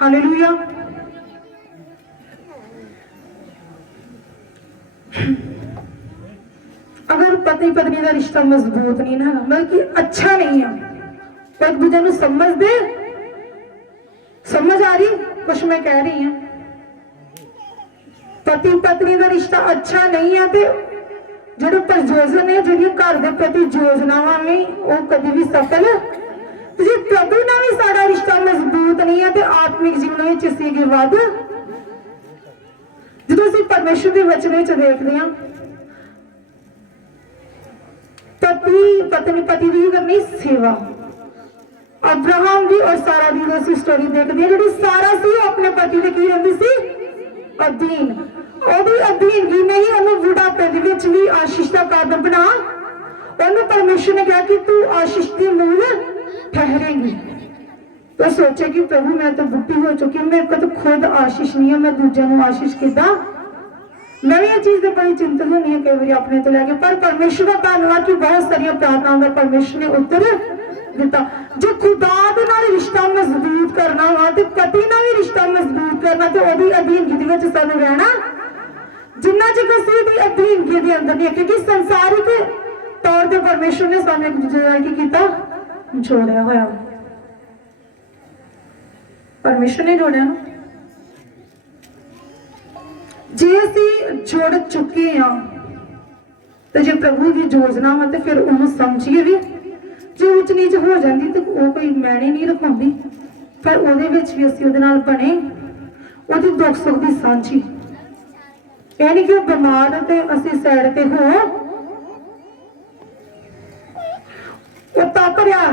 Hallelujah. अगर पति पत्नी का रिश्ता मजबूत नहीं ना, बल्कि अच्छा नहीं है, तो एक दूसरे को समझ दे, समझ आ रही कुछ मैं कह रही हूं? पति पत्नी का रिश्ता अच्छा नहीं है तो जो प्रयोजन है, जी घर के प्रति योजनावां ने वो कभी भी सफल, जी प्रभु ना भी साडा रिश्ता मजबूत नहीं है तो आत्मिक जीवन में असीं अगे वध, जो असीं परमेश्वर के वचन देखते हैं, पति पत्नी पति की करनी सेवा। अब्राहम भी और सारा भी उसी स्टोरी देखते हैं, जी सारा सी अपने पति के की रही सी अधीन, ओदी अधीन की नहीं, उन्होंने बुढ़ापे भी आशीष का कदम बना, उन्होंने परमेश्वर ने कहा कि तू आशीष की मूल ठहरेगी। तो सोचे कि प्रभु मैं तो बुढ़ी हो चुकी, मेरे को तो खुद आशीष नहीं है, मैं दूजे को आशीष किदा। मैं भी ये चीज तो बड़ी चिंतित होनी है कई बार अपने तो लैके, पर परमेश्वर का धन्यवाद कि बहुत सारिया प्रार्थनाओं का परमेश्वर ने उत्तर दिता। जो खुदा दे नाल रिश्ता मजबूत करना वा ते पति नाल भी रिश्ता मजबूत करना, तो ओदी अधीनगी दे विच सानू रहना, जिन्ना चिर असीं ओदी अधीनगी दे अंदर नहीं, क्योंकि संसारिक तौर ते परमेश्वर ने सानू एक दूजे नाल की कीता, जोड़िया होया। परमेश्वर ने जोड़िया ना, जे असीं जुड़ चुके हाँ तो जे प्रभु की योजना वा, तो फिर उन्होंने समझिए भी, जो उच नीच हो जाती तो वो कोई मैने नहीं रखाती, पर ਉਹਦੇ ਵਿੱਚ ਵੀ ਅਸੀਂ ਉਹਦੇ ਨਾਲ बने, ਉਹਦੀ दुख सुख की साझी, यह नहीं कि वो बीमार है तो ਅਸੀਂ साइड ते हो, वो तप रहा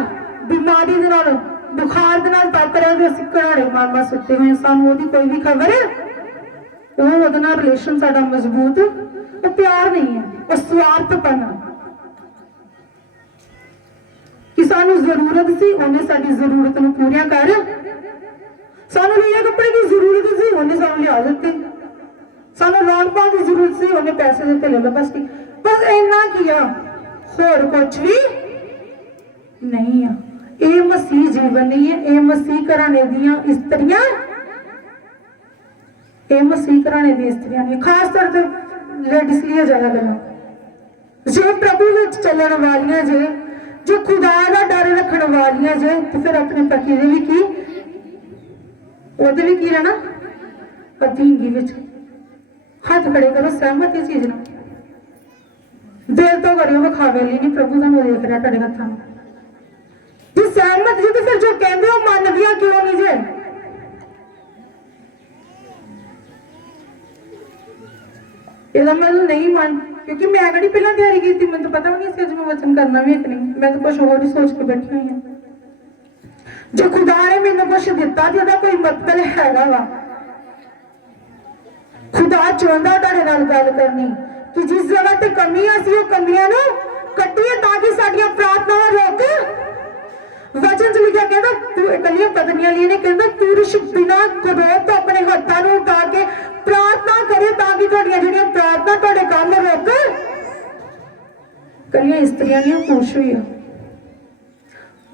बीमारी दे नाल, बुखार दे नाल तप रहा, तो ਅਸੀਂ घराड़े मार मार सुते हुए, सानू ਉਹਦੀ कोई भी खबर है, वो ਉਹਦੇ ਨਾਲ रिलेशन साडा मजबूत, वो प्यार नहीं है, वो स्वार्थपन है कि सानू जरूरत सी, उन्हें साडी जरूरत नूं पूरा कर, सानू लीड़े कपड़े की जरूरत सी, उन्हें सानू लिया दिते, सानू लौन पाउण की जरूरत सी, उन्हें पैसे दिते, ले लो बस की, बस इन्ना किया, होर कुछ भी नहीं है। ये मसीह जीवन नहीं है, ये मसीह घराने दियां इस्त्रियां, ये मसीह घराने दी इस्त्रियां ने, खास तौर पर लेडीज लिए ज्यादा गल्लां, जे प्रभु विच चलण वालियां जे, जो खुदा का डर रखने वालियां जे, तो फिर अपने पति दे भी की, ओदे भी की रहना अधीनगी विच। हाथ खड़े करो सहमत इस चीज ना, दिल तो करियो विखावे लिए नहीं, प्रभु तुहानू देख रहा तुहाडे हत्थां में, जे सहमत जी तो फिर जो कहंदे हो मन दिया क्यों नहीं जे? ਇਹਦਾ मतलब नहीं मन, क्योंकि मैं कड़ी पहला तैयारी की थी, मैं तो पता नहीं अज मैं वचन करना भी कि नहीं, मैं तो कुछ और ही सोच के बैठी हुई हूँ। जो खुदा ने मैंने कुछ दिता तो कोई मतलब हैगा वा, खुदा चाहता तुहाडे नाल गल करनी कि जिस जगह ते कमी असीं वो कमियां नूं कट्टीए, ताकि साडियां प्रार्थनावां रोक, वचन च लिखा कहता तू इकलियां पत्नियां लिए ने कहता पुरुष बिना क्रोध तो अपने हत्थां नूं उठा के प्रार्थना करे, ताकि तुहाडियां जिहड़ियां प्रार्थना तुहाडे काम रोक, कलियां इस्त्रियां नहीं पुरुष भी है।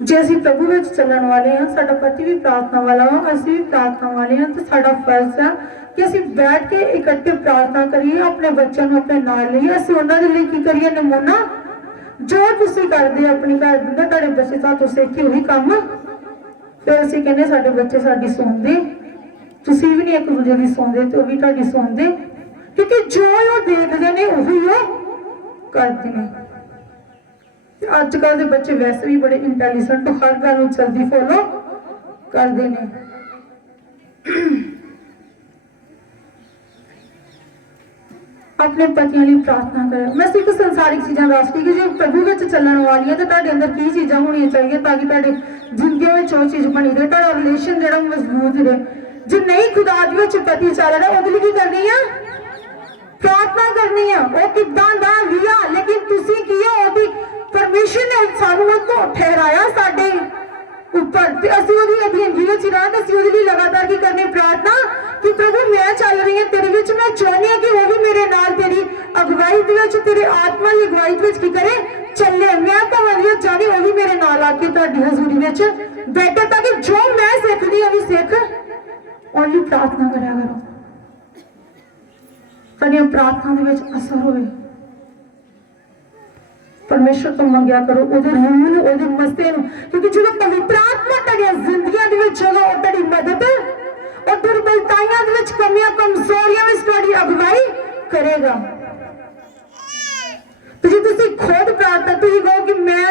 जे असीं प्रभु विच चलण वाले हैं, साडा पति भी प्रार्थना वाला हो, असीं भी प्रार्थना वाले हैं, तो साडा फर्ज है कि असीं बैठ के इकट्ठे प्रार्थना करिए, अपने बच्चों को अपने नाल लईए, असीं उन्हां दे लई की करिए नमूना, जो तुसीं करदे अपने घर दे तुहाडे बच्चे तुहाडे सिੱਖ के ਉਹੀ काम, फिर असीं कहंदे साडे बच्चे साडी सुणदे, तुसीं भी नहीं एक दूजे की सुणदे ते ਉਹ भी तुहाडी सुणदे, क्योंकि जो वो देखते हैं ਉਹੀ ਉਹ करते हैं। अजकल के बच्चे वैसे भी बड़े इंटैलीजेंट, हर गल जल्दी फॉलो करते हैं। अपने पतियों लिए प्रार्थना करें। मैं सिर्फ संसारिक चीज़ां दस रही कि जो प्रभु में चलने वाली है, तो तुहाडे अंदर की चीज़ां होनी चाहिए ताकि तुहाडे जिंदगी में वो चीज़ बनी रहे, तुहाडा रिलेशन जो मजबूत रहे। जो नहीं खुदा में पति चल रहा, वो की करनी है प्रार्थना करनी है, वो किदां दा भी आ, लेकिन तुसीं की है परमेश्वर ने सानू तो ठहराया साडे ऊपर, ते असीं ओहदी अधीनगी विच रह के असीं ओहदे लई लगातार की करनी प्रार्थना कि प्रभु मैं चल रही हूं तेरे विच, मैं चाहनी हूं कि वो भी मेरे नाल तेरी अगवाई दे विच, तेरे आत्मा की अगवाई विच की करे चले, मैं तो वधिया चाहनी वो भी मेरे नाल आके तुहाडी हजूरी विच बैठे, ताकि जो मैं सीखदी हूं भी सीख ओनली प्रार्थना करा करो, तुहाडियां प्रार्थना दे विच असर होवे। परमेश्वर तो मंगया करो ओदे रूह ओदे मस्ते नूं, क्योंकि जो पवित्र आत्मा तुहाडियां जिंदगियां दे विच होगा ओह तुहाडी मदद और दुर्बलताइयां दे विच कमियां कमजोरियां विच तुहाडी अगुवाई करेगा। तो जो तुसी खुद प्रार्थना तुसी कहो कि मैं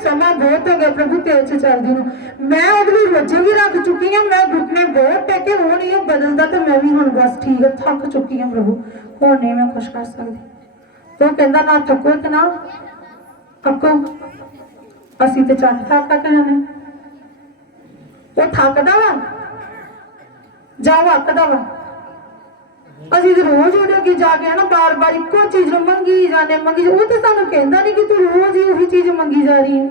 समा बहुत हो गया प्रभु तेरे से चलदी नूं, मैं ओदे लई रोजे भी रख चुकी हां, मैं घुटने बहुत टेके हुण ये बदलदा ते मैं भी हुण बस ठीक है थक चुकी हां प्रभु, हुण नहीं मैं कुछ कर सकदी। तो कहंदा ना थको ते ना थको, असीं ते झट थक जाने। वो थकदा वा जाओ अकदा वा, ਅਸੀਂ ਤੇ रोज ਉਹਦੇ ਅੱਗੇ ਜਾ ਕੇ ਨਾ ਬਾਰ-ਬਾਰ ਇੱਕੋ ਚੀਜ਼ ਨੂੰ ਮੰਗੀ ਜਾਣੇ ਉਹ ਤੇ ਸਾਨੂੰ ਕਹਿੰਦਾ ਨਹੀਂ ਕਿ ਤੂੰ ਰੋਜ਼ ਹੀ ਉਹੀ ਚੀਜ਼ ਮੰਗੀ ਜਾ ਰਹੀ ਹੈ।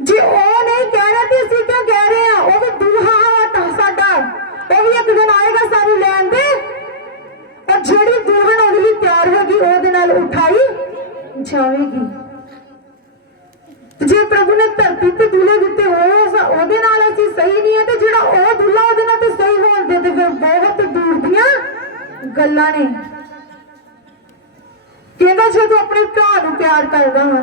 ਜੇ ਉਹ ਨਹੀਂ ਕਹਿ ਰਿਹਾ ਤੇ ਅਸੀਂ ਕਿਉਂ ਕਹਿ ਰਹੇ ਆ? ਉਹ ਵੀ ਦੁਲਹਾ ਵਾ ਸਾਡਾ, ਉਹ ਵੀ ਇੱਕ ਦਿਨ ਆਏਗਾ ਸਾਨੂੰ ਲੈਣ ਦੇ, ਔਰ ਜਿਹੜੀ ਦੁਲਹਨ ਉਹਦੇ ਲਈ ਤਿਆਰ ਹੋਗੀ ਉਹਦੇ ਨਾਲ ਉਠਾਈ ਜਾਵੇਗੀ। ਜੇ ਪ੍ਰਭੂ ਨੇ ਧਰਤੀ ਤੇ ਦੁਲੇ ਦਿੱਤੇ ਉਹਦੇ ਨਾਲ ਅਸੀਂ ਸਹੀ ਨਹੀਂ ਹੈ ਤੇ ਜਿਹੜਾ ਉਹ ਦੁੱਲਾ ਉਹਦੇ ਨਾਲ ਤੇ ਸਹੀ ਹੋਣ ਦੇ ਤੇ ਫਿਰ ਬਹੁਤ ਦੂਰ ਦੀਆਂ ਗੱਲਾਂ ਨੇ। ਕਹਿੰਦਾ ਜੇ ਤੂੰ ਆਪਣੇ ਭਰਾ ਨੂੰ ਪਿਆਰ ਕਰਦਾ ਵਾ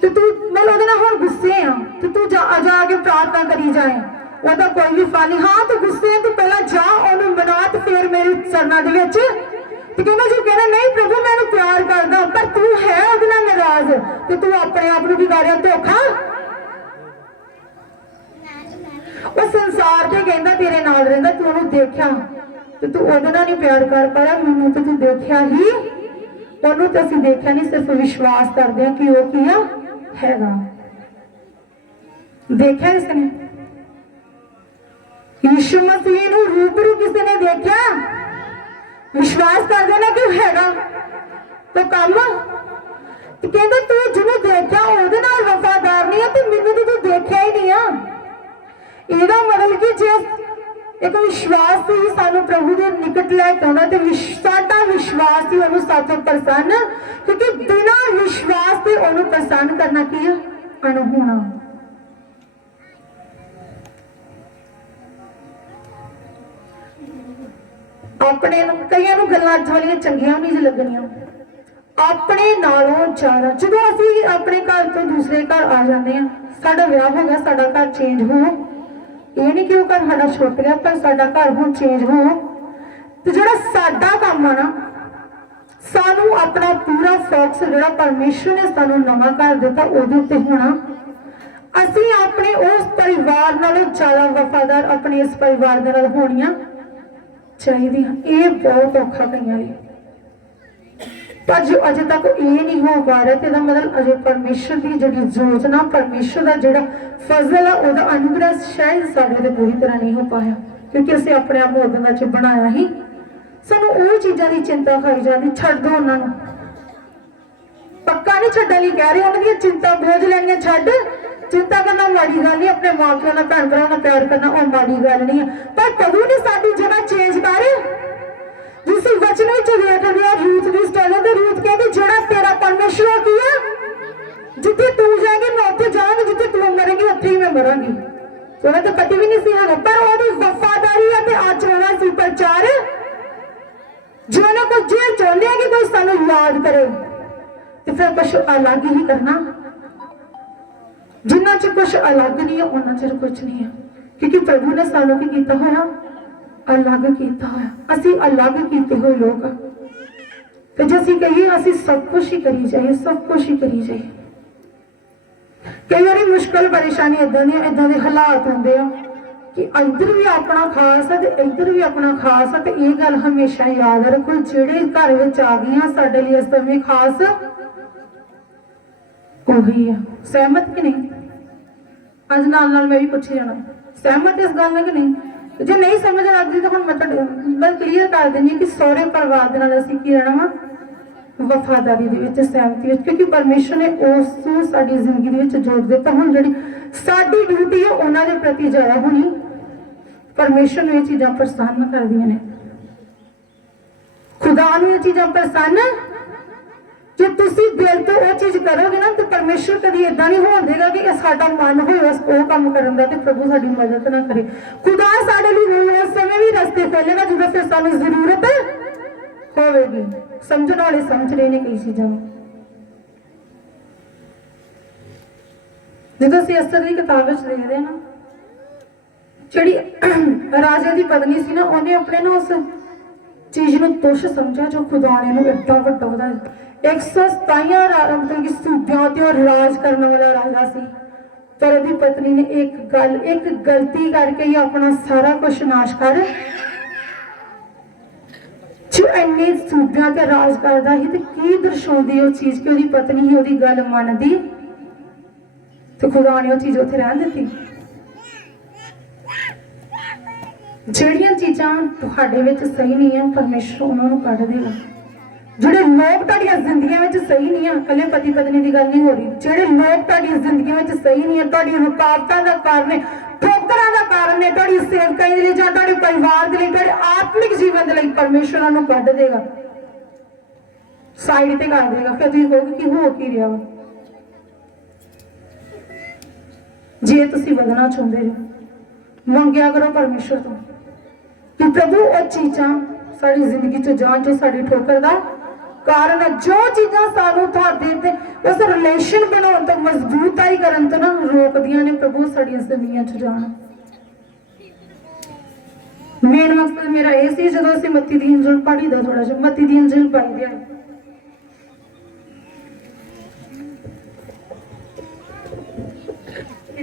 ਤੇ ਤੂੰ ਮਤਲਬ ਉਹਦੇ ਨਾਲ ਹੁਣ ਗੁੱਸੇ ਆ ਤੇ ਤੂੰ ਜਾ ਕੇ ਪ੍ਰਾਰਥਨਾ ਕਰੀ ਜਾਏ, ਉਹਦਾ ਕੋਈ ਵੀ ਫਲ ਨਹੀਂ। ਹਾਂ ਤੂੰ ਗੁੱਸੇ ਤੂੰ ਪਹਿਲਾਂ ਜਾ ਉਹਨੂੰ ਮਨਾ ਤੇ ਫਿਰ ਮੇਰੇ ਚਰਨਾਂ ਦੇ ਵਿੱਚ ਤੇ ਕਹਿੰਦਾ ਜੋ ਕਹਿੰਦਾ ਨਹੀਂ ਪ੍ਰਭੂ ਮੈਂ ਉਹਨੂੰ ਪਿਆਰ ਕਰਦਾ ਪਰ ਤੂੰ ਹੈ ਉਹਦੇ ਨਾਲ ਨਾਰਾਜ਼ ਤੇ ਤੂੰ ਆਪਣੇ ਆਪ ਨੂੰ ਵਿਗਾੜਿਆ ਧੋਖਾ। ਉਹ ਸੰਸਾਰ ਤੇ ਕਹਿੰਦਾ ਤੇਰੇ ਨਾਲ ਰਹਿੰਦਾ ਤੂੰ ਉਹਨੂੰ ਦੇਖਿਆ ਤੇ ਤੂੰ ਉਹਦੇ ਨਾਲ ਨਹੀਂ ਪਿਆਰ ਕਰ ਪਾਇਆ, ਮੈਨੂੰ ਤੇ ਤੂੰ ਦੇਖਿਆ ਹੀ, ਉਹਨੂੰ ਤਾਂ ਅਸੀਂ ਦੇਖਿਆ ਨਹੀਂ, ਸਿਰਫ ਵਿਸ਼ਵਾਸ ਕਰਦੇ ਹਾਂ ਕਿ ਉਹ ਕੀ ਆ ਹੈਗਾ। ਦੇਖਿਆ ਇਸਨੇ ਯਿਸੂ ਮਸੀਹ ਨੂੰ ਰੂਬਰੂ ਕਿਸੇ ਨੇ ਦੇਖਿਆ? विश्वास कर देना कि हैगा तो कम कहते तू जिन्हें देखा ओदे नाल वफादार नहीं है तो मैनू तो तू देखा ही नहीं है। ਇਹਦਾ मतलब कि जे एक विश्वास ही सानू प्रभु के निकट लैके आना तो साडा विश्वास ही उन्होंने साथों प्रसन्न, क्योंकि बिना विश्वास से उन्होंने प्रसन्न करना की है अनहोना। अपने कईयां नूं गल्लां अज वालियां चंगियां नहीं लगनियां, अपने नालों ज्यादा जो असीं अपने घर तो दूसरे घर आ जाते हैं, साडा विआह हो गया साडा घर चेंज हो, ये नहीं कि वो घर साडा छुट गया पर साडा घर हुण चेंज हो, तो जिहड़ा साडा काम आ ना सानू अपना पूरा फोकस जिहड़ा परमेश्वर ने सानू नवां घर दिता उहदे उत्ते होना। असीं अपने उस परिवार नालों ज्यादा वफादार अपने इस परिवार दे नाल होणियां चाहिए। ये बहुत औखा कईयां लई, पर जो अजे तक ये नहीं हो पा रहा तो मतलब अजे परमेश्वर की जी योजना परमेश्वर का जोड़ा फजल है वह अनुग्रह शायद साढ़े पूरी तरह नहीं हो पाया, क्योंकि असं अपने आप उदों च बनाया ही सानू वो चीज़ों की चिंता खाई जाती। छड्ड दो उन्होंने, पक्का नहीं छड्डण लई कह रहे, उन्होंने चिंता बोझ लैनियां छड्ड, चिंता करना माड़ी गल नहीं, अपने माँ प्यो नाल भैन भरावां नाल प्यार करना और माड़ी गल नहीं है, पर प्रभु ने साडी जगह चेंज कर जिस वचन में देखते हैं रूथ की स्टोरी तो रूथ कहती जड़ा तेरा परमेश्वर की है जिथे तू जाएगी मैं उत्थे जाऊंगी, जिथे तू मरेगी उत्थे ही मैं मरांगी। तो तो कभी भी नहीं सी है, पर वो वफादारी है तो अज होना सी प्रचार जो ना कुछ जे चाहते हैं कि कोई सानू याद करे तो फिर कुछ अलग ही करना, जिन्ना च कुछ अलग नहीं है उन्ना चर कुछ नहीं है, क्योंकि प्रभु ने सानू की कीता होया अलग किया है, असी अलग किए हुए लोग। तो जो असी कहिए असी सब कुछ ही करी जाइए, सब कुछ ही करी जाइए। कई बार मुश्किल परेशानी इदा के हालात होंगे कि इधर भी अपना खास है तो इधर भी अपना खास है, तो ये गल हमेशा याद रखो जेडे घर में आ गई साडे लिए इस समय खास वही है। सहमत कि नहीं? अज नाल मैं भी पूछी जाना सहमत इस गल कि नहीं? जो नहीं समझ लगती तो हम मैं क्लीयर कर देनी कि सौरे परिवार के नाल असीं की रहना वा वफादारी दे विच सहमति, क्योंकि परमेश्वर ने उस साडी जिंदगी दे विच जोड़ दिता। हुण जिहड़ी साडी ड्यूटी है उन्हां दे प्रति ज्यादा होनी, परमेश्वर नूं ये चीज़ां प्रसन्न करदियां ने, खुदा नूं ये चीज़ां प्रसन्न ਜੇ ਤੁਸੀਂ ਦਿਲ ਤੋਂ ਉਹ ਚੀਜ਼ ਕਰੋਗੇ ਨਾ ਤੇ ਪਰਮੇਸ਼ਰ ਕਦੀ ਇਦਾਂ ਨਹੀਂ ਹੋਣ ਦੇਗਾ ਕਿ ਇਹ ਸਾਡਾ ਮਨ ਹੋਏ ਉਹ ਕੰਮ ਕਰਨ ਦਾ ਤੇ ਪ੍ਰਭੂ ਸਾਡੀ ਮਦਦ ਨਾ ਕਰੇ। ਖੁਦਾ ਸਾਡੇ ਲਈ ਉਸ ਸਮੇਂ ਵੀ ਰਸਤੇ ਖੋਲੇਗਾ ਜਦੋਂ ਫਿਰ ਸਾਨੂੰ ਜ਼ਰੂਰਤ ਹੋਵੇਗੀ। ਸਮਝਣ ਵਾਲੇ ਸਮਝ ਰਹੇ ਨੇ ਕਈ ਚੀਜ਼ਾਂ ਨੂੰ। ਜਦੋਂ ਅਸੀਂ ਅਸਤਰ ਦੀ ਕਿਤਾਬ ਵਿੱਚ ਦੇਖਦੇ ਹਾਂ ਨਾ, ਜਿਹੜੀ ਰਾਜੇ ਦੀ ਪਤਨੀ ਸੀ ਨਾ, ਉਹਨੇ ਆਪਣੇ ਨਾ ਉਸ ਚੀਜ਼ ਨੂੰ ਤੁੱਛ ਸਮਝਿਆ ਜੋ ਖੁਦਾ ਨੇ ਨੂੰ ਏਡਾ ਵੱਡਾ ਉਹਦਾ 127 ਮਤਲਬ ਕਿ ਸੂਬਿਆਂ ਤੇ ਉਹ ਰਾਜ ਕਰਨ ਵਾਲਾ ਰਾਜਾ ਸੀ। ਪਰ ਉਹਦੀ ਪਤਨੀ ਨੇ ਇੱਕ ਗਲਤੀ ਕਰਕੇ ਹੀ ਆਪਣਾ ਸਾਰਾ ਕੁਝ ਨਾਸ਼ ਕਰ ਜੋ ਇੰਨੇ ਸੂਬਿਆਂ ਤੇ ਰਾਜ ਕਰਦਾ ਸੀ। ਤੇ ਕੀ ਦਰਸਾਉਂਦੀ ਉਹ ਚੀਜ਼ ਕਿ ਉਹਦੀ ਪਤਨੀ ਹੀ ਉਹਦੀ ਗੱਲ ਮੰਨਦੀ ਤੇ ਖੁਦਾ ਨੇ ਉਹ ਚੀਜ਼ ਉੱਥੇ ਰਹਿਣ ਦਿੱਤੀ। ਜਿਹੜੀਆਂ ਚੀਜ਼ਾਂ ਤੁਹਾਡੇ ਵਿੱਚ ਸਹੀ ਨਹੀਂ ਆ, ਪਰਮੇਸ਼ਰ ਉਹਨਾਂ ਨੂੰ ਕੱਢ ਦੇਗਾ। ਜਿਹੜੇ ਲੋਕ ਤੁਹਾਡੀਆਂ ਜ਼ਿੰਦਗੀਆਂ ਵਿੱਚ ਸਹੀ ਨਹੀਂ ਆ, ਇਕੱਲੇ ਪਤੀ ਪਤਨੀ ਦੀ ਗੱਲ ਨਹੀਂ ਹੋ ਰਹੀ, ਜਿਹੜੇ ਲੋਕ ਤੁਹਾਡੀਆਂ ਜ਼ਿੰਦਗੀਆਂ ਵਿੱਚ ਸਹੀ ਨਹੀਂ ਆ, ਤੁਹਾਡੀਆਂ ਰੁਕਾਵਟਾਂ ਦਾ ਕਾਰਨ ਨੇ, ਠੋਕਰਾਂ ਦਾ ਕਾਰਨ ਨੇ, ਤੁਹਾਡੀ ਸੇਵਕਾਈ ਦੇ ਲਈ ਜਾਂ ਤੁਹਾਡੇ ਪਰਿਵਾਰ ਦੇ ਲਈ, ਤੁਹਾਡੇ ਆਤਮਿਕ ਜੀਵਨ ਦੇ ਲਈ, ਪਰਮੇਸ਼ਰ ਉਹਨਾਂ ਨੂੰ ਕੱਢ ਦੇਗਾ, ਸਾਈਡ ਤੇ ਕਰ ਦੇਗਾ। ਫਿਰ ਤੁਸੀਂ ਕਹੋਗੇ ਕਿ ਹੋ ਕੀ ਰਿਹਾ ਵਾ। ਜੇ ਤੁਸੀਂ ਵਧਣਾ ਚਾਹੁੰਦੇ ਹੋ, ਮੰਗਿਆ ਕਰੋ ਪਰਮੇਸ਼ਰ ਤੋਂ ਕਿ ਪ੍ਰਭੂ ਉਹ ਚੀਜ਼ਾਂ ਸਾਡੀ ਜ਼ਿੰਦਗੀ 'ਚ ਜਾਣ ਜੋ ਸਾਡੀ ਠੋਕਰ ਦਾ ਕਾਰਨ ਹੈ, ਜੋ ਚੀਜ਼ਾਂ ਸਾਨੂੰ ਤੁਹਾਡੇ ਤੇ ਉਸ ਰਿਲੇਸ਼ਨ ਬਣਾਉਣ ਤੋਂ, ਮਜ਼ਬੂਤਾਈ ਕਰਨ ਤੋਂ ਨਾ ਰੋਕਦੀਆਂ ਨੇ, ਪ੍ਰਭੂ ਸਾਡੀਆਂ ਜ਼ਿੰਦਗੀਆਂ 'ਚ ਜਾਣ। ਮੇਨ ਮਕਸਦ ਮੇਰਾ ਇਹ ਸੀ, ਜਦੋਂ ਅਸੀਂ ਮੱਤੀ ਦੀ ਇੰਜਲ ਪੜ੍ਹੀ ਦਾ, ਥੋੜਾ ਜਿਹਾ ਮੱਤੀ ਦੀ ਇੰਜਲ ਪੜ੍ਹੀ ਦਿਆ,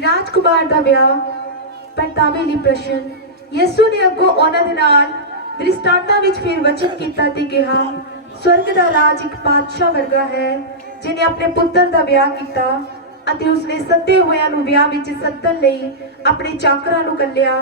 ਰਾਜਕੁਮਾਰ ਦਾ ਵਿਆਹ ਪਰਤਾਵੇ ਲਈ ਪ੍ਰਸ਼ਨ। ਯਿਸੂ ਨੇ ਅੱਗੋਂ ਉਹਨਾਂ ਦੇ ਨਾਲ ਦ੍ਰਿਸ਼ਟਾਂਤਾਂ ਵਿੱਚ ਫਿਰ ਵਚਨ ਕੀਤਾ ਤੇ ਕਿਹਾ, ਸਵਰਗ ਦਾ ਰਾਜ ਇੱਕ ਬਾਦਸ਼ਾਹ ਵਰਗਾ ਹੈ ਜਿਨੇ ਆਪਣੇ ਪੁੱਤਰ ਦਾ ਵਿਆਹ ਕੀਤਾ ਅਤੇ ਉਸਨੇ ਸੱਦੇ ਹੋਇਆਂ ਨੂੰ ਵਿਆਹ ਵਿੱਚ ਸੱਦਣ ਲਈ ਆਪਣੇ ਚਾਕਰਾਂ ਨੂੰ ਕੱਲਿਆ,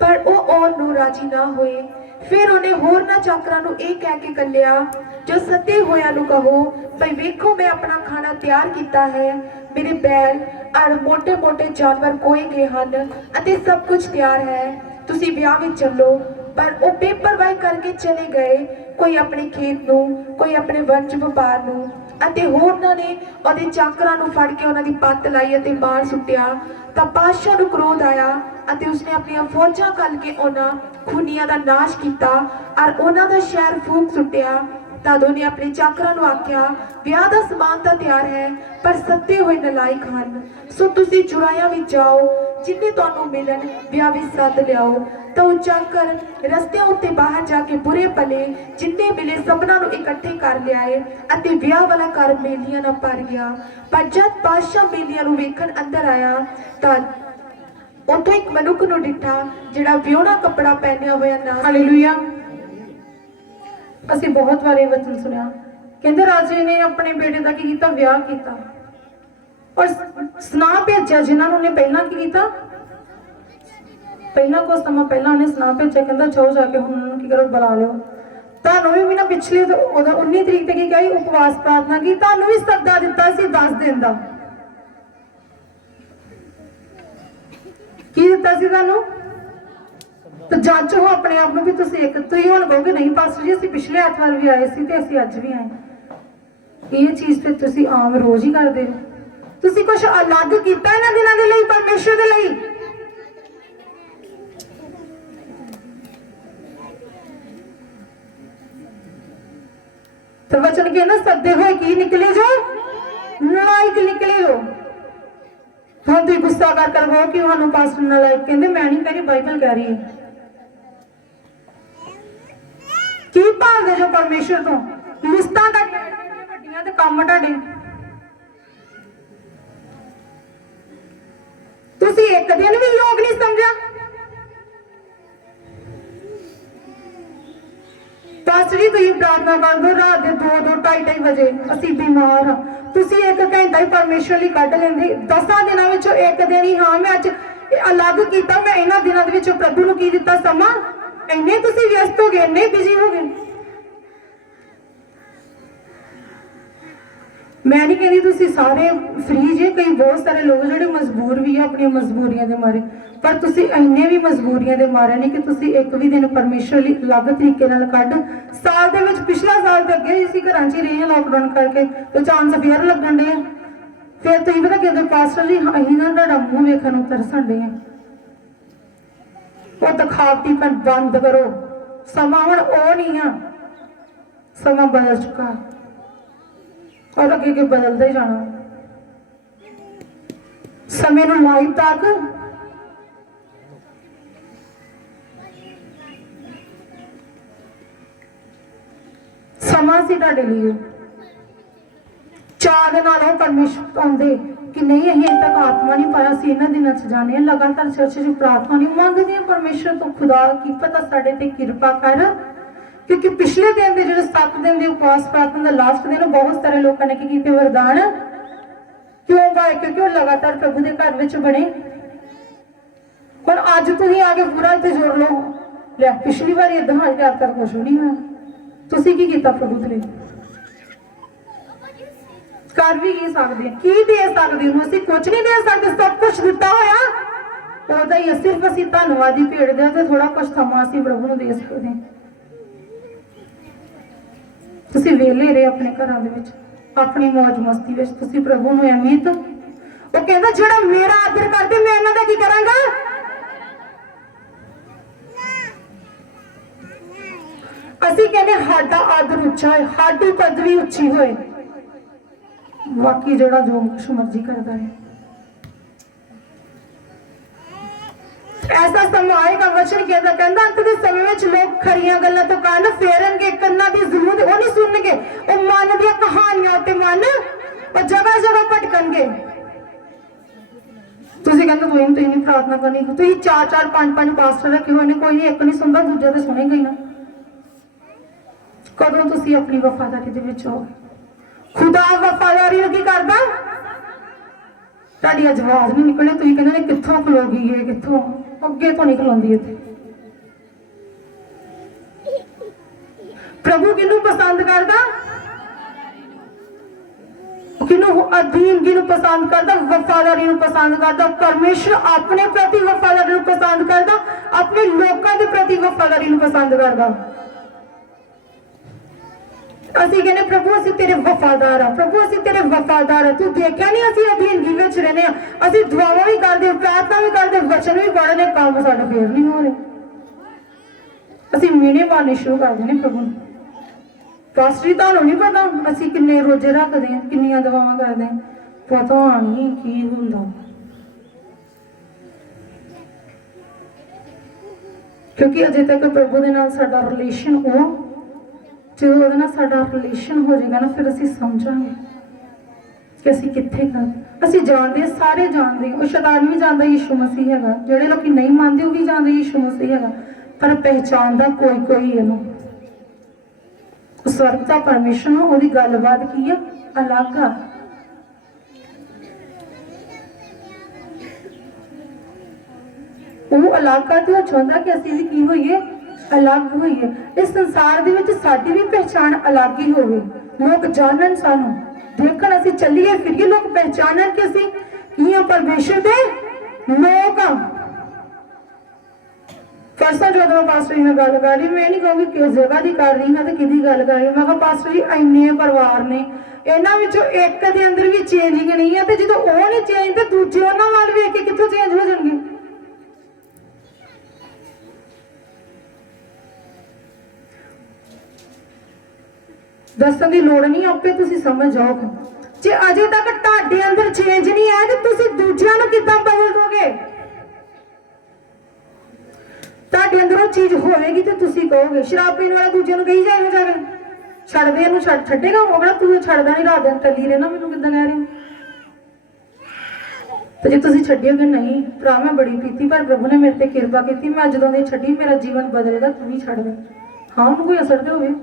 ਪਰ ਉਹ ਆਉਣ ਨੂੰ ਰਾਜੀ ਨਾ ਹੋਏ। ਫਿਰ ਉਹਨੇ ਹੋਰਨਾਂ ਚਾਕਰਾਂ ਨੂੰ ਇਹ ਕਹਿ ਕੇ ਕੱਲਿਆ, ਜੋ ਸੱਦੇ ਹੋਇਆਂ ਨੂੰ ਕਹੋ ਭਈ ਵੇਖੋ ਮੈਂ ਆਪਣਾ ਖਾਣਾ ਤਿਆਰ ਕੀਤਾ ਹੈ, ਮੇਰੇ ਬੈਲ ਔਰ ਮੋਟੇ-ਮੋਟੇ ਜਾਨਵਰ ਕੋਏ ਗਏ ਹਨ ਅਤੇ ਸਭ ਕੁਝ ਤਿਆਰ ਹੈ, ਤੁਸੀਂ ਵਿਆਹ ਵਿੱਚ ਚੱਲੋ। ਪਰ ਉਹ ਬੇਪਰਵਾਹੀ ਕਰਕੇ ਚਲੇ ਗਏ, ਕੋਈ ਆਪਣੇ ਖੇਤ ਨੂੰ, ਕੋਈ ਆਪਣੇ ਵਣਜ ਵਪਾਰ ਨੂੰ, ਅਤੇ ਹੋਰਨਾਂ ਨੇ ਉਹਦੇ ਚਾਕਰਾਂ ਨੂੰ ਫੜ ਕੇ ਉਹਨਾਂ ਦੀ ਪੱਤ ਲਾਈ ਅਤੇ ਬਾਹਰ ਸੁੱਟਿਆ। ਤਾਂ ਬਾਦਸ਼ਾਹ ਨੂੰ ਕ੍ਰੋਧ ਆਇਆ ਅਤੇ ਉਸਨੇ ਆਪਣੀਆਂ ਫੌਜਾਂ ਕੱਢ ਕੇ ਉਹਨਾਂ ਖੂਨੀਆਂ ਦਾ ਨਾਸ਼ ਕੀਤਾ ਔਰ ਉਹਨਾਂ ਦਾ ਸ਼ਹਿਰ ਫੂਕ ਸੁੱਟਿਆ। ਤਦ ਉਹਨੇ ਆਪਣੇ ਚਾਕਰਾਂ ਨੂੰ ਆਖਿਆ, ਵਿਆਹ ਦਾ ਸਮਾਨ ਤਾਂ ਤਿਆਰ ਹੈ, ਪਰ ਸੱਦੇ ਹੋਏ ਨਲਾਇਕ ਹਨ, ਸੋ ਤੁਸੀਂ ਚੁਰਾਇਆਂ ਵਿੱਚ ਜਾਓ, ਜਿੰਨੇ ਤੁਹਾਨੂੰ ਮਿਲਣ ਵਿਆਹ ਵਿੱਚ ਸੱਦ ਲਿਆਓ। ਤਾਂ ਉਹ ਚਾਕਰ ਰਸਤਿਆਂ ਉੱਤੇ ਬਾਹਰ ਜਾ ਕੇ ਬੁਰੇ ਭਲੇ ਜਿੰਨੇ ਮਿਲੇ ਸਭਨਾਂ ਨੂੰ ਇਕੱਠੇ ਕਰ ਲਿਆਏ ਅਤੇ ਵਿਆਹ ਵਾਲਾ ਘਰ ਮੇਲੀਆਂ ਨਾਲ ਭਰ ਗਿਆ। ਪਰ ਜਦ ਬਾਦਸ਼ਾਹ ਮੇਲੀਆਂ ਨੂੰ ਵੇਖਣ ਅੰਦਰ ਆਇਆ ਤਾਂ ਉੱਥੋਂ ਇੱਕ ਮਨੁੱਖ ਨੂੰ ਡਿੱਠਾ ਜਿਹੜਾ ਵਿਆਹੁਣਾ ਕੱਪੜਾ ਪਹਿਨਿਆ ਹੋਇਆ ਨਾ। ਹਾਲੇਲੂਇਆ। ਅਸੀਂ ਬਹੁਤ ਵਾਰ ਇਹ ਵਚਨ ਸੁਣਿਆ, ਕਹਿੰਦੇ ਰਾਜੇ ਨੇ ਆਪਣੇ ਬੇਟੇ ਦਾ ਕੀ ਕੀਤਾ, ਵਿਆਹ ਕੀਤਾ ਔਰ ਸੁਨਾਹ ਭੇਜਿਆ ਜਿਨ੍ਹਾਂ ਨੂੰ ਉਹਨੇ ਪਹਿਲਾਂ ਕੀ ਕੀਤਾ, ਪਹਿਲਾਂ ਕੁਝ ਸਮਾਂ ਪਹਿਲਾਂ ਉਹਨੇ ਸੁਨਾਹ ਭੇਜਿਆ, ਕਹਿੰਦਾ ਜਾਓ ਜਾ ਕੇ ਹੁਣ ਉਹਨਾਂ ਨੂੰ ਕੀ ਕਰੋ, ਬੁਲਾ ਲਿਓ। ਤੁਹਾਨੂੰ ਵੀ ਨਾ ਪਿਛਲੇ ਉਹਦਾ 19 ਤਰੀਕ ਤੇ ਕੀ ਕਹੀ, ਉਪਵਾਸ ਪ੍ਰਾਰਥਨਾ ਕੀ, ਤੁਹਾਨੂੰ ਵੀ ਸੱਦਾ ਦਿੱਤਾ ਸੀ 10 ਦਿਨ ਦਾ। ਕੀ ਦਿੱਤਾ ਸੀ ਤੁਹਾਨੂੰ? ਤੇ ਜੱਜ ਹੋ ਆਪਣੇ ਆਪ ਨੂੰ ਵੀ ਤੁਸੀਂ ਤੁਸੀਂ ਹੁਣ ਕਹੋਗੇ ਨਹੀਂ ਪਾਸਟਰ ਜੀ ਅਸੀਂ ਪਿਛਲੇ ਐਤਵਾਰ ਵੀ ਆਏ ਸੀ ਤੇ ਅਸੀਂ ਅੱਜ ਵੀ ਆਏ। ਇਹ ਚੀਜ਼ ਤੇ ਤੁਸੀਂ ਆਮ ਰੋਜ਼ ਹੀ ਕਰਦੇ ਹੋ। ਤੁਸੀਂ ਕੁਝ ਅਲੱਗ ਕੀਤਾ ਇਹਨਾਂ ਦਿਨਾਂ ਦੇ ਲਈ, ਪਰਮੇਸ਼ਰ ਦੇ ਲਈ? ਤੇ ਵਚਨ ਕਹਿੰਦਾ ਸੱਦੇ ਹੋਏ ਕੀ ਨਿਕਲੇ ਜੋ, ਨਲਾਇਕ ਨਿਕਲੇ ਹੋ। ਹੁਣ ਤੁਸੀਂ ਗੁੱਸਾ ਕਰ ਕਹੋ ਕਿ ਤੁਹਾਨੂੰ ਪਾਸਟਰ ਨਲਾਇਕ ਕਹਿੰਦੇ, ਮੈਂ ਨਹੀਂ ਕਹਿ ਰਹੀ, ਬਾਈਬਲ ਕਹਿ ਰਹੀ ਹੈ। ਕੀ ਭਾਲਦੇ ਜੋ ਪਰਮੇਸ਼ਰ ਤੋਂ? ਲਿਸਟਾਂ ਤੁਹਾਡੀਆਂ ਵੱਡੀਆਂ ਤੇ ਕੰਮ ਤੁਹਾਡੇ। ਤੁਸੀਂ ਇੱਕ ਦਿਨ ਵੀ ਯੋਗ ਨਹੀਂ ਸਮਝਿਆ। ਪਾਸਟਰ ਜੀ ਤੁਸੀਂ ਪ੍ਰਾਰਥਨਾ ਕਰ ਦਿਓ ਰਾਤ ਦੇ 2-2, 2:30 ਵਜੇ, ਅਸੀਂ ਬਿਮਾਰ ਹਾਂ। ਤੁਸੀਂ 1 ਘੰਟਾ ਹੀ ਪਰਮੇਸ਼ਰ ਲਈ ਕੱਢ ਲੈਂਦੇ। 10 ਦਿਨਾਂ ਵਿੱਚੋਂ ਇੱਕ ਦਿਨ ਹੀ ਹਾਂ ਮੈਂ ਅੱਜ ਅਲੱਗ ਕੀਤਾ, ਮੈਂ ਇਹਨਾਂ ਦਿਨਾਂ ਦੇ ਵਿੱਚ ਪ੍ਰਭੂ ਨੂੰ ਕੀ ਦਿੱਤਾ, ਸਮਾਂ। ਇੰਨੇ ਤੁਸੀਂ ਵਿਅਸਤ ਹੋ ਗਏ, ਇੰਨੇ ਬਿਜ਼ੀ ਹੋ ਗਏ। मैं नहीं कहती तुसी सारे फ्री जे, कई बहुत सारे लोग ਜਿਹੜੇ ਮਜਬੂਰ ਵੀ ਆ ਆਪਣੀਆਂ ਮਜਬੂਰੀਆਂ ਦੇ ਮਾਰੇ, ਪਰ ਤੁਸੀਂ ਇੰਨੇ ਵੀ ਮਜਬੂਰੀਆਂ ਦੇ ਮਾਰੇ ਨਹੀਂ ਕਿ ਤੁਸੀਂ ਇੱਕ ਵੀ ਦਿਨ ਪਰਮੇਸ਼ਰ ਲਈ ਅਲੱਗ ਤਰੀਕੇ ਨਾਲ ਕੱਢ। ਸਾਲ ਦੇ ਵਿੱਚ ਪਿਛਲਾ ਸਾਲ ਤੇ ਅੱਗੇ ਅਸੀਂ ਘਰਾਂ 'ਚ ਹੀ ਰਹੇ ਹਾਂ ਲਾਕਡਾਊਨ ਕਰਕੇ, ਤੇ ਚਾਂਸ ਫੇਰ ਲੱਗਣ ਦੇ ਆ। ਫਿਰ ਤੁਸੀਂ ਪਤਾ ਕਹਿੰਦੇ ਪਾਸਟਰ ਜੀ ਅਸੀਂ ਨਾ ਤੁਹਾਡਾ ਮੂੰਹ ਵੇਖਣ ਨੂੰ ਤਰਸਣ ਦੇ ਆ। ਉਹ ਦਿਖਾਵਟੀਪਨ ਬੰਦ ਕਰੋ। ਸਮਾਂ ਹੁਣ ਉਹ ਨਹੀਂ ਆ, ਸਮਾਂ ਬਦਲ ਚੁੱਕਾ और अगे के बदलते ही जाना। समय नूं लाइव तक समा सी तुहाडे लिए चाह दे नाल परमेश्वर आउंदे कि नहीं असीं अजे तक आत्मा नहीं पाया, असीं इन्हां दिनां च जाने लगातार चर्च च प्रार्थना नहीं मंगदे परमेश्वर तो, खुदा की पता साडे ते किरपा कर। क्योंकि पिछले दिन के जो 7 दिन के उपवास प्रार्थना का लास्ट दिन बहुत सारे लोगों ने की किए वरदान क्यों पाए, क्योंकि वो लगातार प्रभु के घर में बने। और अज तुम आके पूरा इतने जोर लो लिया, पिछली बार इदा याद कर कुछ नहीं हुआ, तुसी की किया प्रभु के लिए कर भी की सकते, की दे सकते, असं कुछ नहीं दे सकते, सब कुछ दिता होया ओदा ही सिर्फ असं धन्यवादी भेड़ दे तो थोड़ा कुछ समा असीं प्रभु को दे सकते हैं। तुसी वेले रहे अपने घरां दे विच, अपनी मौज मस्ती विच, तुसी प्रभु नूं अहमियत, वो कहंदा जेड़ा मेरा आदर करदे मैं इन्हां दा की करांगा। असीं कहंदे साडा आदर उच्चा है, साडी पदवी उच्ची होए, बाकी जेड़ा जो कुछ मर्जी करदा है। ऐसा समय आएगा, वचन कहता अंत के समय में लोग खरियां गल्लां तो कान फेरनगे, कन्नां दी जरूरत वो नहीं सुनगे, वो मन दी कहानियां ते मन और जगह जगह भटकणगे। तुसीं कहंदे कोई नहीं प्रार्थना करनी, तुसीं 4-4 5-5 पास्टर रखे हुए ने, कोई नहीं एक नहीं सुनदा, दूजा तो सुनेगा ही ना। कदों तुसीं अपनी वफादारी दे विच होगे? खुदा वफादारी नूं की करदा? तुहाडी आवाज नहीं निकले, तुसीं कहंदे ने कित्थों खलो गई है, कित्थों अगे तो निकल आती है। प्रभु किनू पसंद करता, किनू अधीन, किनू पसंद करता, वफादारी पसंद करता। परमेश्वर अपने प्रति वफादारी पसंद करता, अपने लोगों के प्रति वफादारी पसंद करता। ਅਸੀਂ ਕਹਿੰਦੇ प्रभु ਅਸੀਂ तेरे वफादार हाँ, प्रभु ਅਸੀਂ तेरे वफादार हाँ। तू देखा नहीं ਅਸੀਂ अधीनगी ਵਿੱਚ रहने, ਅਸੀਂ दुआवां भी करते, प्रार्थना भी करते, वचन भी पढ़ने, काम साडे फेर नहीं हो रहे। ਅਸੀਂ मीने मारने शुरू कर देने प्रभु ਨੂੰ। पास्टरी ਤੁਹਾਨੂੰ नहीं पता ਅਸੀਂ किन्ने रोजे रखते हैं, किन्नियां दुआवां करते हैं, पता नहीं की ਹੁੰਦਾ। क्योंकि अजे तक प्रभु के नाल साडा रिलेशन हो, जो साडा रिलेशन हो जाएगा ना, फिर असीं समझांगे कि असीं कित्थे कर। असीं जानते, सारे जानते, वो शैतान भी जानता यीशु मसीह हैगा, जिहड़े लोग नहीं मानते वो भी जानते यीशु मसीह हैगा, पर पहचानदा कोई कोई इहनूं। स्वर्ग दा परमेश्वर हो, ओहदी गलबात की है अलग आ। वो अलग आ, तो चाहता कि असीं भी की होइए, अलग होइए। इस संसार दे विच साडी भी पहचान अलग ही होवे, लोग जानन, सानू देखण, असीं चलीए फिरिए, लोग पहचानन कि असीं की हां, परमेश्वर दे लोग हां। परसों जो मैं पास्टर जी नाल गल कर रही, मैं नहीं कहूँगी किस जगह की कर रही हाँ तो किहदी गल कर रही। मैं कहा पास्टर जी इन्ने परिवार ने, इन्हां विचों एक दे अंदर भी चेंजिंग नहीं है, तो जो वो नहीं चेंज तो दूजे उन्हां वाल वेख के कित्थों चेंज हो जाणगे। दसन की लोड़ नहीं, आपे तुसीं समझ जाओगे। जे अजे तक तुहाडे अंदर चेंज नहीं है तो तुसीं दूजिआं नूं किद्दां बदल दोगे? तुहाडे अंदर वो चीज होएगी तो तुसीं कहोगे। शराब पीने वाला दूजे नूं कही जाएगा छड़ दे, इहनूं छड्डेगा, होगा तू छड्डदा नहीं, रात दिन टल्ली रहना, मैनूं किद्दां कह रहे हो? तो जे तुसीं छड्डियोगे नहीं, भरा मैं बड़ी पीती पर प्रभु ने मेरे ते किरपा की, मैं जदों दी छड्डी मेरा जीवन बदलेगा, तू भी छड्ड दे। हाँ उन्होंने कोई असर तो होवे,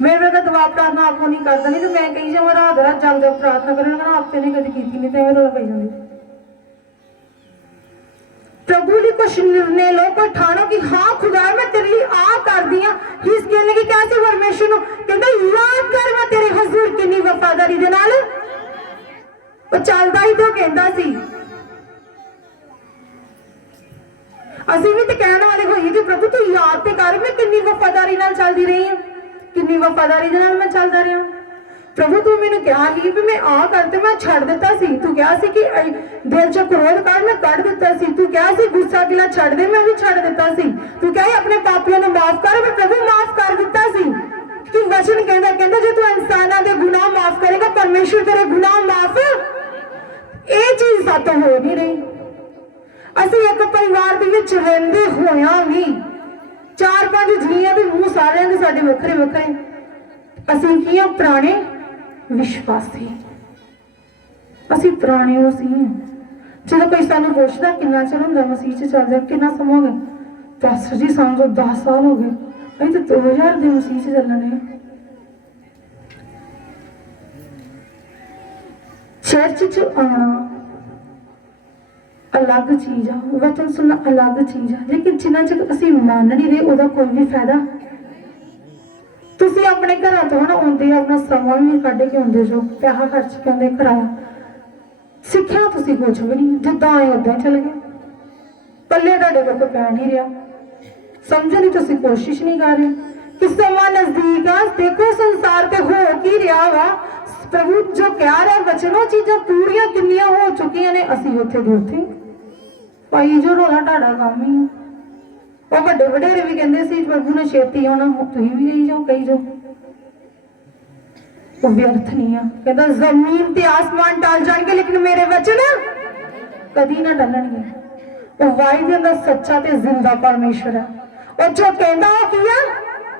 मैं मेरा दुआ प्रार्थना आपको नहीं करता, नहीं तो मैं कही जाऊँ रात रात जग जग प्रार्थना करना, आपने ने कभी की नहीं, तो मैं रोला पी जाती। प्रभु लिए कुछ निर्णय लो, कोई ठानो कि हाँ खुदा मैं तेरे लिए आ कर दिया। इस कहने की क्या से परमेश्वर नु कहंदा याद कर मैं तेरे हजूर कितनी वफादारी दे नाल ਉਹ ਚੱਲਦਾ ਹੀ तो कहंदा सी। ਅਸੀਂ ਵੀ ਤੇ ਕਹਿਣ ਵਾਲੇ ਹੋਈਏ ਕਿ ਪ੍ਰਭੂ ਤੂੰ ਯਾਦ ਤੇ ਕਰ ਮੈਂ ਕਿੰਨੀ ਵਫਾਦਾਰੀ ਨਾਲ ਚੱਲਦੀ ਰਹੀ ਹਾਂ, ਕਿੰਨੀ ਵਫਾਦਾਰੀ ਦੇ ਨਾਲ ਮੈਂ ਚੱਲਦਾ ਰਿਹਾ। प्रभु तू मैंने कहा कि मैं आ करते मैं छड़ देता सी, तू क्या सी कि दिल च क्रोध कर मैं कढ़ देता सी, तू क्या सी गुस्सा गिला छड़ दे मैं भी छड़ देता सी, तू क्या अपने पापियों ने माफ कर मैं प्रभु माफ कर दिता सी। कि वचन कहता कहता जो तू इंसाना दे गुनाह माफ करेगा परमेश्वर तेरे गुनाह माफ ये चीज सातों हो नहीं रही। ਅਸੀਂ ਇੱਕ ਪਰਿਵਾਰ ਦੇ ਵਿੱਚ ਰਹਿੰਦੇ ਹੋਇਆਂ ਵੀ 4-5 ਜੀਆਂ ਦੇ ਮੂੰਹ ਸਾਰਿਆਂ ਦੇ ਸਾਡੇ ਵੱਖਰੇ ਵੱਖਰੇ। ਅਸੀਂ ਕੀ ਆ ਪੁਰਾਣੇ ਵਿਸ਼ਵਾਸੀ, ਅਸੀਂ ਪੁਰਾਣੇ ਹੋ ਸੀ। ਜਦੋਂ ਕੋਈ ਸਾਨੂੰ ਪੁੱਛਦਾ ਕਿੰਨਾ ਚਿਰ ਹੁੰਦਾ ਮਸੀਹ ਚ ਚੱਲਦਾ ਕਿੰਨਾ ਸਮਾਂ ਹੋ ਗਿਆ, ਪਾਸਟਰ ਜੀ ਸਾਨੂੰ ਤਾਂ 10 ਸਾਲ ਹੋ ਗਏ, ਅਸੀਂ ਤਾਂ 2000 ਦੇ ਮਸੀਹ ਚ ਚੱਲਣੇ। ਚਰਚ ਚ ਆਉਣਾ अलग चीज आ, वचन सुनना अलग चीज आ, लेकिन जिन्ना चਿਰ ਅਸੀਂ ਮੰਨ ਨਹੀਂ ਰਹੇ ਉਹਦਾ ਕੋਈ ਵੀ ਫਾਇਦਾ। ਤੁਸੀਂ ਆਪਣੇ ਘਰਾਂ ਤੋਂ ਨਾ ਆਉਂਦੇ ਆਪਣਾ ਸਮਾਂ ਵੀ ਕੱਢ ਕੇ ਆਉਂਦੇ ਜੋ ਪੈਸਾ ਖਰਚ ਕੇ ਆਉਂਦੇ ਕਿਰਾਇਆ, ਸਿੱਖਿਆ ਤੁਸੀਂ ਕੁਝ ਵੀ ਨਹੀਂ, ਜਿੱਦਾਂ ਆਏ ਉਦਾਂ ਚਲੇ ਗਏ, ਪੱਲੇ ਤੁਹਾਡੇ ਕੋਲ ਕੋਈ ਪੈ ਨਹੀਂ ਰਿਹਾ, ਸਮਝਣ ਦੀ ਤੁਸੀਂ ਕੋਸ਼ਿਸ਼ ਨਹੀਂ ਕਰ ਰਹੇ ਕਿ ਸਮਾਂ ਨਜ਼ਦੀਕ ਆ। ਦੇਖੋ ਸੰਸਾਰ ਤੇ ਹੋ ਕੀ ਰਿਹਾ ਵਾ, ਪ੍ਰਭੂ ਜੋ ਕਹਿ ਰਿਹਾ ਵਚਨ ਉਹ ਚੀਜ਼ਾਂ ਪੂਰੀਆਂ ਕਿੰਨੀਆਂ ਹੋ ਚੁੱਕੀਆਂ ਨੇ, ਅਸੀਂ ਉੱਥੇ ਦੇ ਉੱਥੇ ਭਾਈ ਜੋ ਰੋਲਾ ਢਾੜਾ ਕੰਮ ਹੀ ਆ। ਉਹ ਵੱਡੇ ਵਡੇਰੇ ਵੀ ਕਹਿੰਦੇ ਸੀ ਪ੍ਰਭੂ ਨੇ ਛੇਤੀ ਆਉਣਾ, ਤੁਸੀਂ ਵੀ ਕਹੀ ਜਾਓ ਕਹੀ ਜਾਓ, ਉਹ ਵਿਅਰਥ ਨਹੀਂ ਆ। ਕਹਿੰਦਾ ਜ਼ਮੀਨ ਤੇ ਆਸਮਾਨ ਟਲ ਜਾਣਗੇ ਲੇਕਿਨ ਮੇਰੇ ਵਚਨ ਕਦੀ ਨਾ ਟਲਣਗੇ। ਉਹ ਵਾਹਿਦ ਦਾ ਸੱਚਾ ਤੇ ਜ਼ਿੰਦਾ ਪਰਮੇਸ਼ਰ ਹੈ, ਉਹ ਜੋ ਕਹਿੰਦਾ ਉਹ ਕੀ ਆ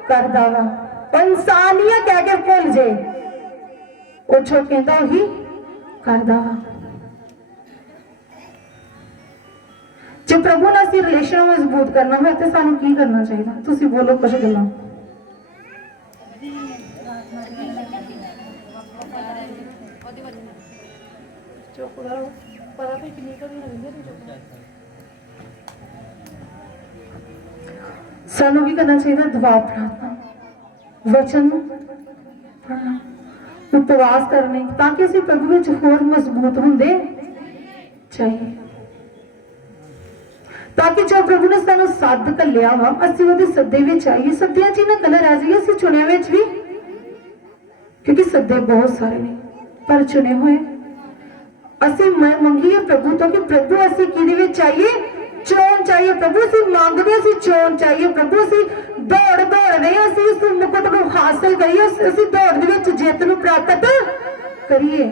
ਕਰਦਾ ਵਾ, ਉਹ ਇਨਸਾਨੀਅਤ ਕਹਿ ਕੇ ਭੁੱਲ ਜੇ, ਉਹ ਜੋ ਕਹਿੰਦਾ ਉਹੀ ਕਰਦਾ ਵਾ। ਜੇ ਪ੍ਰਭੂ ਨਾਲ ਅਸੀਂ ਰਿਲੇਸ਼ਨ ਮਜ਼ਬੂਤ ਕਰਨਾ ਹੋਵੇ ਤੇ ਸਾਨੂੰ ਕੀ ਕਰਨਾ ਚਾਹੀਦਾ? ਤੁਸੀਂ ਬੋਲੋ ਕੁਝ ਗੱਲਾਂ। ਸਾਨੂੰ ਕੀ ਕਰਨਾ ਚਾਹੀਦਾ? ਦੁਆ ਪ੍ਰਾਰਥਨਾ, ਵਚਨ ਪੜ੍ਹਨਾ, उपवास करने ताकि असीं प्रभु विच होर मजबूत हुंदे चाहिए, ताकि जो प्रभु ने सानू सद घल्लिया वा असीं उहदे सद्दे विच आईए। सद्दियां च ना कलर आ जाइए, असीं चुनिया विच भी, क्योंकि सद्दे बहुत सारे ने पर चुने हुए असीं मंगीए प्रभु तो कि प्रभु असीं किहदे विच आईए? चोन चाहिए प्रभु, असीं मंगदे असीं चोन चाहिए प्रभु, असीं दौड़ रहे असीं इस मुकुट को हासिल करिए, असीं दौड़ दे विच जित नूं प्राप्त करिए।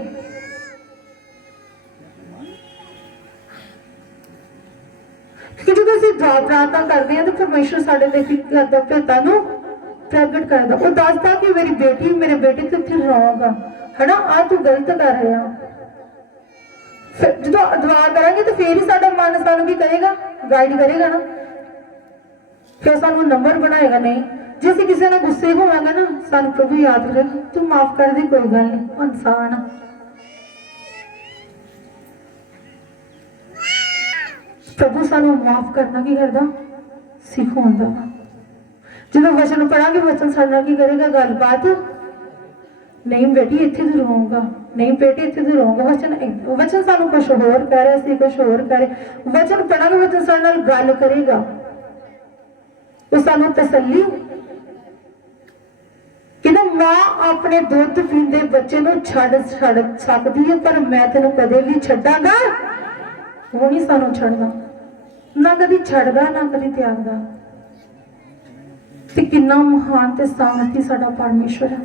कि जब असीं दुआ प्रार्थना करते हैं तो परमेश्वर साडे ते की करदा? भेतां नूं प्रगट करदा। वो दसदा कि मेरी बेटी मेरे बेटे ते इत्थे रौंग है ना, आ तू गलत कर रहा। जो दुआ करांगे तो फिर ही साडा मन सानू की करेगा? गाइड करेगा ना, फिर सानू नंबर बनाएगा नहीं। जे असीं किसी नाल गुस्से होवांगे ना सानू प्रभु याद करेगा, तू माफ कर दे कोई गल नहीं, इंसान प्रभु सानू माफ करना की करदा? सिखाउंदा। जो वचन पढ़ांगे वचन साडे नाल की करेगा? गलबात नहीं बेटी इत्थे तू रहूंगा, नहीं बेटी इत्थे तू रहूंगा। वचन सानू कुछ होर कह रहा सी, कुछ होर कह रहे। वचन पढ़ांगे वचन साडे नाल गल करेगा, वो सानू तसल्ली कि ना मां अपने दुध पींदे बच्चे नूं छड़ सकदी है पर मैं तेनू कदे भी छड्डांगा, वो नहीं सानू छड्डदा, ना कदी छड्डदा ना कदी त्यागदा। ते किन्ना महान ते सामर्थी साडा परमेश्वर है,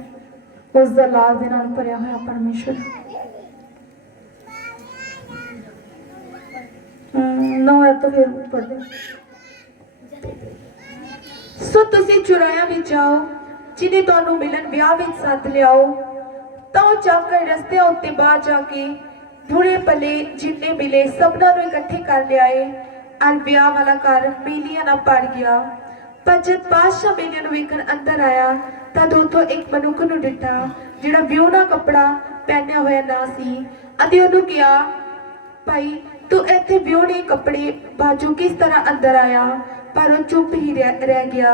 उस दलाल दे नाल भरिया होया परमेश्वर। नौ है तो फिर पढ़ दे। सो तुसी चुराया विच आओ, जिन्हें तुहानू मिलन ब्याह विच सद लियाओ, तां जाकर रस्ते उत्ते बाहर जाके बुरे भले जिन्ने मिले सबना नू इकट्ठे कर लियाए, अर ब्याह वाला घर बेलियां ना भर गया। पर जब बादशाह बेलियां नू वेखण अंदर आया तद उथों एक मनुख नू दिता जिहड़ा विहुणा कपड़ा पहनिया होया ना सी, अते उहनू कहा भाई ਤੂੰ ਇੱਥੇ ਵਿਹੋਣੇ ਕੱਪੜੇ ਬਾਜੂ ਕਿਸ ਤਰ੍ਹਾਂ ਅੰਦਰ ਆਇਆ? ਪਰ ਉਹ ਚੁੱਪ ਹੀ ਰਹਿ ਗਿਆ।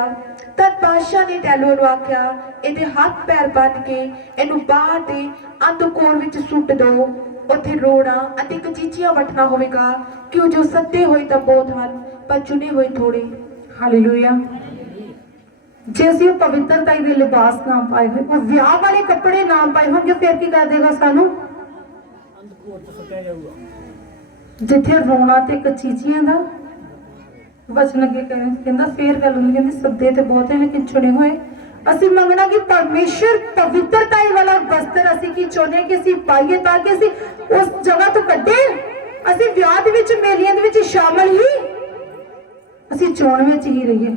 ਤਦ ਬਾਦਸ਼ਾਹ ਨੇ ਟੈਲੋ ਨੂੰ ਆਖਿਆ, ਇਹਦੇ ਹੱਥ ਪੈਰ ਬੰਨ੍ਹ ਕੇ ਇਹਨੂੰ ਬਾਹਰ ਦੇ ਅੰਧਕੋਣ ਵਿੱਚ ਸੁੱਟ ਦਿਓ। ਉੱਥੇ ਰੋਣਾ ਅਤੇ ਕਚੀਚੀਆਂ ਵੱਟਣਾ ਹੋਵੇਗਾ, ਕਿਉਂ ਜੋ ਸੱਦੇ ਹੋਏ ਤਾਂ ਬਹੁਤ ਹਨ, ਪਰ ਚੁਣੇ ਹੋਏ ਥੋੜੇ। ਹਾਲੇਲੂਇਆ। ਜੇ ਅਸੀਂ ਉਹ ਪਵਿੱਤਰਤਾ ਦੇ ਲਿਬਾਸ ਨਾ ਪਾਏ ਹੋਏ, ਉਹ ਵਿਆਹ ਵਾਲੇ ਕੱਪੜੇ ਨਾ ਪਾਏ ਹੋਣਗੇ, ਫਿਰ ਕੀ ਕਰ ਦੇਗਾ ਸਾਨੂੰ? ਜਿੱਥੇ ਰੋਣਾ ਤੇ ਕਚੀਚੀਆਂ ਦਾ ਵਚਨ ਅੱਗੇ ਕਹਿੰਦਾ, ਫੇਰ ਗੱਲ ਹੁੰਦੀ, ਕਹਿੰਦੀ ਸੱਦੇ ਤੇ ਬਹੁਤੇ ਨੇ ਕਿ ਚੁਣੇ ਹੋਏ। ਅਸੀਂ ਮੰਗਣਾ ਕਿ ਪਰਮੇਸ਼ਰ ਪਵਿੱਤਰਤਾ ਵਾਲਾ ਵਸਤਰ ਅਸੀਂ ਕੀ ਚਾਹੁੰਦੇ ਕਿ ਅਸੀਂ ਪਾਈਏ, ਤਾਂ ਕਿ ਅਸੀਂ ਉਸ ਜਗ੍ਹਾ ਤੋਂ ਕੱਢੇ। ਅਸੀਂ ਵਿਆਹ ਦੇ ਵਿੱਚ, ਮੇਲਿਆਂ ਦੇ ਵਿੱਚ ਸ਼ਾਮਲ ਹੀ, ਅਸੀਂ ਚੋਣ ਵਿੱਚ ਹੀ ਰਹੀਏ।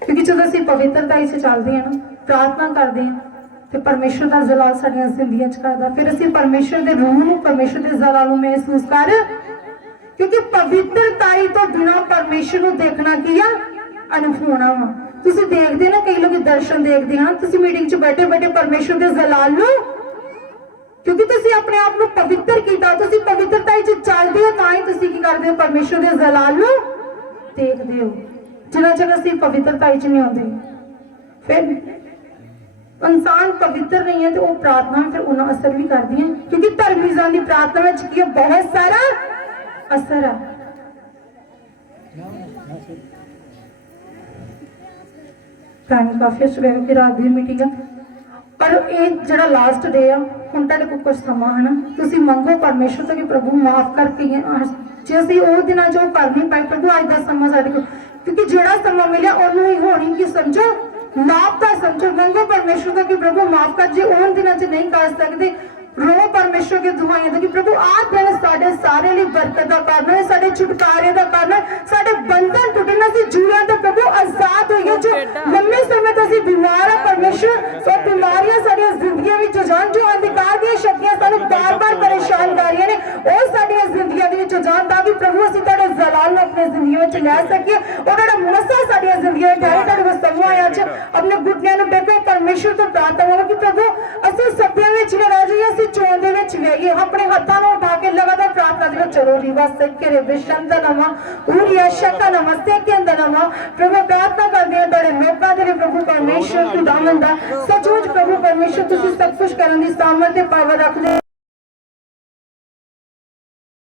ਕਿਉਂਕਿ ਜਦੋਂ ਅਸੀਂ ਪਵਿੱਤਰਤਾ ਵਿੱਚ ਚੱਲਦੇ ਹਾਂ ਨਾ, ਪ੍ਰਾਰਥਨਾ ਕਰਦੇ ਹਾਂ, ਤੇ ਪਰਮੇਸ਼ਰ ਦਾ ਜਲਾਲ ਸਾਡੀਆਂ ਜ਼ਿੰਦਗੀਆਂ ਚ ਕਰਦਾ, ਫਿਰ ਅਸੀਂ ਪਰਮੇਸ਼ਰ ਦੇ ਰੂਹ ਨੂੰ, ਪਰਮੇਸ਼ਰ ਦੇ ਜਲਾਲ ਨੂੰ ਮਹਿਸੂਸ ਕਰ। ਕਿਉਂਕਿ ਪਵਿੱਤਰਤਾ ਤੋਂ ਬਿਨਾਂ ਪਰਮੇਸ਼ਰ ਨੂੰ ਦੇਖਣਾ ਕੀ ਆ? ਅਨੁਭਵਣਾ ਵਾ। ਤੁਸੀਂ ਦੇਖਦੇ ਨਾ, ਕਈ ਲੋਕ ਦਰਸ਼ਨ ਦੇਖਦੇ ਹਨ, ਤੁਸੀਂ ਮੀਟਿੰਗ ਚ ਬੈਠੇ ਬੈਠੇ ਪਰਮੇਸ਼ਰ ਦੇ ਜਲਾਲ ਨੂੰ, ਕਿਉਂਕਿ ਤੁਸੀਂ ਆਪਣੇ ਆਪ ਨੂੰ ਪਵਿੱਤਰ ਕੀਤਾ, ਤੁਸੀਂ ਪਵਿੱਤਰਤਾ ਵਿੱਚ ਚੱਲਦੇ ਹੋ, ਤਾਂ ਹੀ ਤੁਸੀਂ ਕੀ ਕਰਦੇ ਹੋ? ਪਰਮੇਸ਼ਰ ਦੇ ਜਲਾਲ ਨੂੰ ਦੇਖਦੇ ਹੋ। ਜਿੰਨਾ ਚਿਰ ਅਸੀਂ ਪਵਿੱਤਰਤਾ ਵਿੱਚ ਨਹੀਂ ਆਉਂਦੇ, ਫਿਰ ਇਨਸਾਨ ਪਵਿੱਤਰ ਨਹੀਂ ਹੈ ਤੇ ਉਹ ਪ੍ਰਾਰਥਨਾ ਫਿਰ ਉਹਨਾਂ ਅਸਰ ਵੀ ਕਰਦੀ ਹੈ। ਕਿਉਂਕਿ ਧਰਮੀਜ਼ਾਂ ਦੀ ਪ੍ਰਾਰਥਨਾ ਵਿੱਚ ਕੀ ਹੈ? ਬਹੁਤ ਸਾਰਾ ਅਸਰ ਹੈ। ਟਾਈਮ ਕਾਫੀ ਹੋ ਚੁੱਕਾ ਕਿ ਰਾਤ ਦੀ ਮੀਟਿੰਗ ਹੈ, ਪਰ ਇਹ ਜਿਹੜਾ ਲਾਸਟ ਡੇ ਆ, ਹੁਣ ਤੁਹਾਡੇ ਕੋਲ ਕੁਝ ਸਮਾਂ ਹੈ ਨਾ, ਤੁਸੀਂ ਮੰਗੋ ਪਰਮੇਸ਼ਰ ਤੋਂ ਕਿ ਪ੍ਰਭੂ ਮਾਫ ਕਰਕੇ, ਜੇ ਅਸੀਂ ਉਹ ਦਿਨਾਂ ਚ ਉਹ ਕਰ ਨਹੀਂ ਪਾਏ, ਪ੍ਰਭੂ ਅੱਜ ਦਾ ਸਮਾਂ ਸਾਡੇ ਕੋਲ, ਕਿਉਂਕਿ ਜਿਹੜਾ ਸਮਾਂ ਮਿਲਿਆ ਉਹਨੂੰ ਹੀ ਹੋਣੀ ਕੀ ਸਮਝੋ, ਲਾਭ ਦਾ ਸਮਝੋ। ਮੰਗੋ ਪਰਮੇਸ਼ਰ ਤੋਂ ਕਿ ਪ੍ਰਭੂ ਮਾਫ ਕਰ, ਜੇ ਉਹਨਾਂ ਦਿਨਾਂ ਚ ਨਹੀਂ ਕਰ ਸਕਦੇ, ਰੋ ਪਰਮੇਸ਼ਰ ਕੇ ਦੁਆਵਾਂ ਦੇ ਕਿ ਪ੍ਰਭੂ ਆਹ ਦਿਨ ਸਾਡੇ ਸਾਰੇ ਲਈ ਬਰਕਤ ਦਾ ਕਾਰਨ ਹੈ, ਸਾਡੇ ਛੁਟਕਾਰੇ ਦਾ ਕਾਰਨ ਹੈ, ਸਾਡੇ ਬੰਧਨ ਟੁੱਟਣਾ, ਸੀ ਜੂੜਿਆਂ ਤੋਂ ਪ੍ਰਭੂ ਆਜ਼ਾਦ ਹੋਈਏ। ਜੋ ਲੰਮੇ ਸਮੇਂ ਤੋਂ ਅਸੀਂ ਬਿਮਾਰ ਆ ਪਰਮੇਸ਼ਰ, ਸੋ ਬਿਮਾਰੀਆਂ ਸਾਡੀਆਂ ਜ਼ਿੰਦਗੀਆਂ ਵਿੱਚ ਜਾਣ, ਜੋ ਅੰਧਕਾਰ ਦੀਆਂ ਸ਼ਕਤੀਆਂ ਸਾਨੂੰ ਬਾਰ-ਬਾਰ ਪਰੇਸ਼ਾਨ ਕਰ ਰਹੀਆਂ ਨੇ, ਉਹ ਸਾਡੀਆਂ ਜ਼ਿੰਦਗੀਆਂ ਦੇ ਵਿੱਚ ਜਾਣ, ਤਾਂ ਕਿ ਪ੍ਰਭੂ ਅਸੀਂ ਤੁਹਾਡੇ ਜਲਾਲ ਨੂੰ ਆਪਣੀ ਜ਼ਿੰਦਗੀ ਵਿੱਚ ਲੈ ਸਕੀਏ। ਉਹਨਾਂ ਦਾ ਮਸਾ ਸਾਡੀਆਂ ਜ਼ਿੰਦਗੀਆਂ ਵਿੱਚ ਆਏ। ਤੁਹਾਡੇ ਕੋਲ ਸਮਾਂ ਆਇਆ ਚ ਆਪਣੇ ਘੁਟਨਿਆਂ ਨੂੰ ਟੇਕੋ, ਪਰਮੇਸ਼ਰ ਤੋਂ ਪ੍ਰਾਰਥਨਾ ਕਰੋ ਕਿ ਪ੍ਰਭੂ ਅਸੀਂ ਸਭਿਆਂ ਵਿੱਚ ਨਾ ਰਹਿ ਜਾਈਏ, ਅਸੀਂ ਚੋਣ ਦੇ ਵਿੱਚ ਲਈਏ। ਆਪਣੇ ਹੱਥਾਂ ਨੂੰ ਉਠਾ ਕੇ ਲਗਾਤਾਰ ਪ੍ਰਾਰਥਨਾ ਦੇ ਵਿੱਚ ਚਲੋ। ਰੀਵਾ ਸੱਕੇ ਵਿਸ਼ੰਦਨਮਾ ਉਰੀਆ ਸ਼ਕਨਮਾ ਸੇਕੰਦਨਮਾ। ਪ੍ਰਭੂ ਪ੍ਰਾਰਥਨਾ ਕਰਦੇ ਹਾਂ ਤੁਹਾਡੇ ਲੋਕਾਂ ਦੇ ਲਈ, ਪ੍ਰਭੂ ਪਰਮੇਸ਼ਰ ਖੁਦਾਵੰਦ ਦਾ ਸੱਚਮੁੱਚ ਪ੍ਰਭੂ ਪਰਮੇਸ਼ਰ ਤੁਸੀਂ ਸਭ ਕੁਝ ਕਰਨ ਦੀ ਸਾਮਰਥ ਤੇ ਪਾਵਰ ਰੱਖਦੇ